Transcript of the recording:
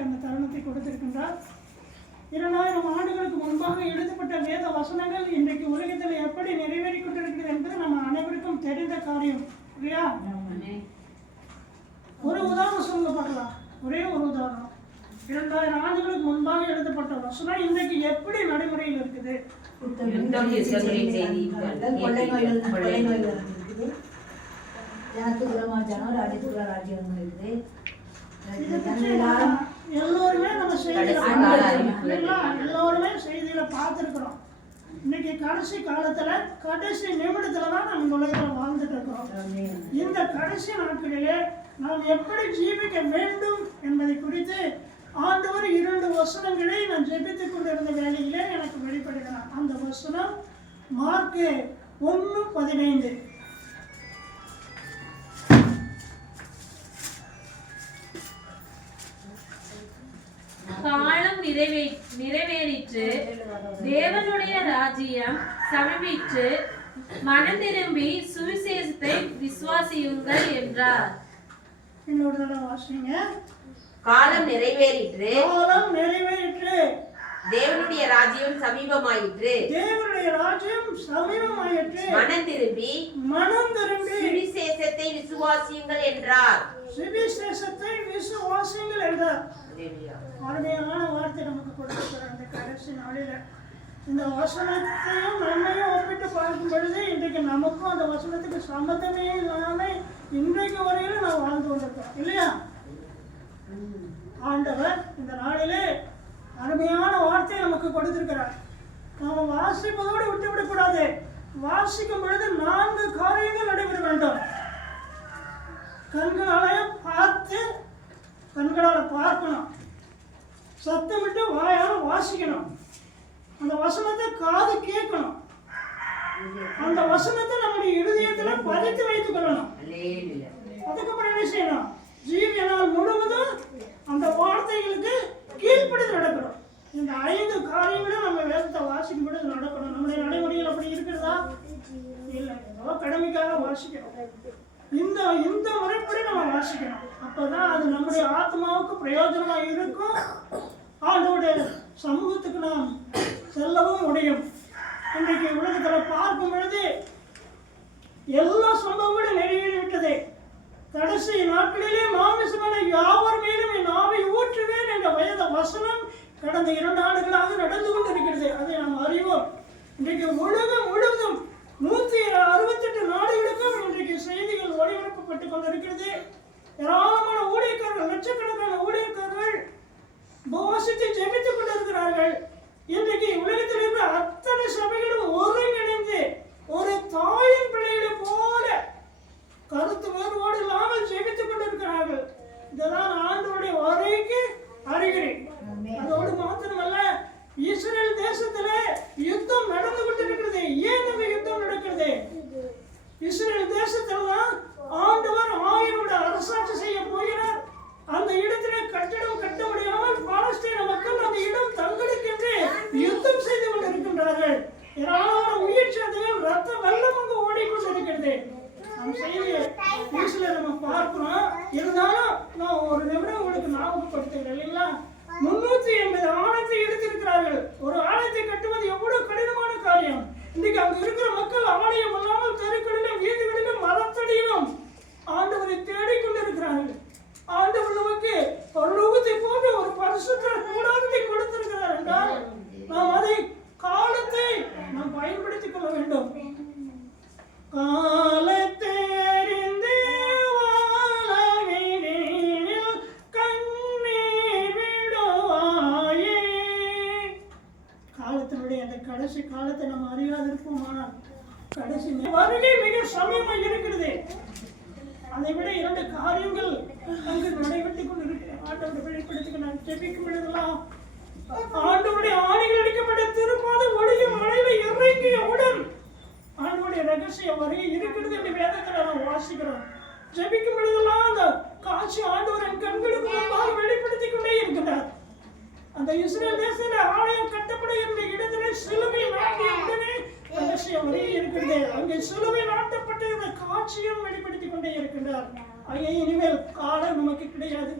நமக்கு அந்த தருணத்தை கொடுத்திருக்கின்றார். 2000 ஆண்டுகளுக்கு முன்பாக எழுதப்பட்ட வேத வசனங்கள் இன்றைக்கு உலகத்தில் எப்படி நிறைவேறிக் கொண்டிருக்கிறது என்பது நம்ம அனைவருக்கும் தெரிந்த காரியம் இல்லையா? ஒரு உதாரணம் சொல்ல பார்க்கலாம். ஒரே ஒரு உதாரணம். 2000 ஆண்டுகளுக்கு முன்பாக எழுதப்பட்ட வசனம் இன்றைக்கு எப்படி நடைமுறையில் இருக்குது? எல்லோருமே நம்ம செய்தியில பார்த்திருக்கிறோம். இன்னைக்கு கடைசி காலத்துல கடைசி நிமிடத்துல தான் நம்ம உலகத்துல வாழ்ந்துட்டு இருக்கிறோம். இந்த கடைசி நாட்களிலே நாம் எப்படி ஜீவிக்க வேண்டும் என்பதை குறித்து ஆண்டவர் 2 வசனங்களை நான் ஜெபித்துக் கொண்டிருந்த வேளையிலே எனக்கு வெளிப்படுகிறார். அந்த வசனம் மார்க்கு 1:15. காலம் நிறைவேறிற்று, தேவனுடைய ராஜ்யம் சமீபிற்று, மனம் திரும்பி சுவிசேஷத்தை விசுவாசியுங்கள் என்றார். இன்னொரு தடவை வாசிங்க. காலம் நிறைவேறிற்று, தேவனுடைய ராஜ்யம் சமீபமாயிற்று, மனம் திரும்பி சுவிசேஷத்தை விசுவாசியுங்கள் என்றார். அருமையான வார்த்தை நமக்கு கொடுத்திருக்கிறார். இந்த கடைசி நாளில இந்த வசனத்தையும் நம்மையும் ஒப்பிட்டு பார்க்கும் பொழுது இன்றைக்கு நமக்கும் அந்த வசனத்துக்கு சம்மந்தமே இல்லாம இன்றைக்கு வரையிலும் நான் வாழ்ந்து கொண்டிருக்கோம் இல்லையா? ஆண்டவர் இந்த நாளிலே அருமையான வார்த்தையை நமக்கு கொடுத்திருக்கிறார். நாம வாசிப்பதோடு விட்டுவிடக் கூடாது. வாசிக்கும் பொழுது 4 காரியங்கள் நடைபெற வேண்டும். கண்களால பார்க்கணும், சத்தமிட்டு வாயால வாசிக்கணும், அந்த வசனத்தை காது கேட்கணும், அந்த வசனத்தை நம்முடைய இருதயத்துல பதித்து வைத்துக் கொள்ளணும். அதுக்கப்புறம் என்ன செய்யணும்? ஜீவியனால் முழுவதும் அந்த வார்த்தைகளுக்கு கீழ்ப்படிந்து நடக்கணும். இந்த 5 காரியங்களும் நம்ம வேதத்தை வாசிக்கும் பொழுது நடக்கணும். நம்முடைய நடைமுறையில் அப்படி இருக்கிறதா? இல்லை, ஏதோ கடமைக்காக வாசிக்கணும். இந்த முறைப்படி நம்ம வாசிக்கணும். அப்பதான் அது நம்முடைய ஆத்மாவுக்கு பிரயோஜனமா இருக்கும். ஆண்டோடைய சமூகத்துக்கு நாம் செல்லவும் முடியும். இன்றைக்கு உலகத்துல பார்க்கும் பொழுது எல்லா சம்பவங்களும் நிறைவேறிவிட்டது. கடைசி நாட்களிலே மாமிசமான யாவர் மேலும் என் ஆவி ஊற்றுவேன் என்ற வேத வசனம் கடந்த 2 ஆண்டுகளாக நடந்து கொண்டிருக்கிறது. அதை நாம் அறிவோம். இன்றைக்கு உலகம் முழுவதும் 168 நாடுகளுக்கும் இன்றைக்கு செய்திகள் ஒளிபரப்பப்பட்டுக் கொண்டிருக்கிறது. ஏராளமான ஊழியக்காரர்கள், லட்சக்கணக்கான ஊழியக்காரர்கள் உபவாசித்து ஜெபித்துக் கொண்டிருக்கிறார்கள். இன்றைக்கு உலகத்தில் இருக்கிற அத்தனை சபைகளும் ஒருங்கிணைந்து ஒரு தாயின் பிள்ளைகளை போல கருத்து வேறுபாடு இல்லாமல் ஜெபித்துக் கொண்டிருக்கிறார்கள். இதெல்லாம் ஆண்டவருடைய வருகைக்கு அறிகுறி. அதோடு மாத்திரமல்ல, இஸ்ரேல் தேசத்திலே யுத்தம் நடந்து கொண்டிருக்கிறது. ஏன் இந்த யுத்தம் நடக்கிறது? இஸ்ரேல் தேசத்தில்தான் ஆண்டவர் 1000 அரசாட்சி செய்ய போகிறார். அந்த இடத்திலே கட்டடம் கட்ட முடியாமல் பாலஸ்தீன மக்கள் அந்த இடம் தங்களுக்கென்று யுத்தம் செய்து கொண்டிருக்கின்றார்கள். ஏராளமான உயிர் சேதங்கள், ரத்த வெள்ளம் அங்கு ஓடிக்கொண்டிருக்கிறது. நம்ம செய்தியை நியூஸ்ல நம்ம பார்க்கிறோம். இருந்தாலும் நான் ஒரு நிமிடம் உங்களுக்கு ஞாபகப்படுத்துகிறேன் இல்லைங்களா? 380 ஆலயத்தை எடுத்திருக்கிறார்கள். ஒரு ஆலயத்தை கட்டுவது எவ்வளவு கடினமான காரியம். இன்னைக்கு அங்க இருக்கிற மக்கள் ஆலயம் இல்லாமல் தெருக்களிலும் வீதிகளிலும் மரத்தடியிலும் ஆண்டவரை தேடிக்கொண்டிருக்கிறார்கள். ஆண்டவர் நமக்கு பரலோகத்தை போன்ற ஒரு பரிசுத்த கூடாரத்தை கொடுத்திருக்கிறார் என்றால் நாம் அதை காலத்தை நாம் பயன்படுத்திக் கொள்ள வேண்டும். காலத்தை அறிந்து வாழவிடில் கண்ணீர் விடுவாயே. காலத்தினுடைய அந்த கடைசி காலத்தை நம்ம அறியாதிருப்போமானால் கடைசி வருகை மிக சமயமாக இருக்கிறது. அதை விட 2 காரியங்கள் அங்கு நடைபெற்றுக் கொண்டிருக்கிறேன். ஆண்டவரை வெளிப்படுத்திக்க நான் ஜெபிக்கும் பொழுதெல்லாம் ஆண்டவருடைய ஆணைகள் அளிக்கப்பட்ட திருப்பாத ஒளியும் மழையில இறங்கியவுடன் ஆண்டவருடைய ரகசிய வருகை இருக்கிறது என்று வேதத்தில் நாம் வாசிக்கிறோம். ஜெபிக்கும் பொழுதெல்லாம் அந்த காட்சி ஆண்டவர் என் கண்களுக்கு முன்பாக வெளிப்படுத்திக் கொண்டே இருக்கிறார். அந்த இஸ்ரேல் தேசத்தில் ஆலயம் கட்டப்பட இருந்த இடத்திலே சிலுவை நாட்டிய உடனே ரகசிய வருகை இருக்கிறது. அங்கே சிலுவை நாட்டப்பட்ட இந்த காட்சியும் வெளிப்படுத்திக் கொண்டே இருக்கின்றார். இனிமேல் காலம் நமக்கு கிடையாது.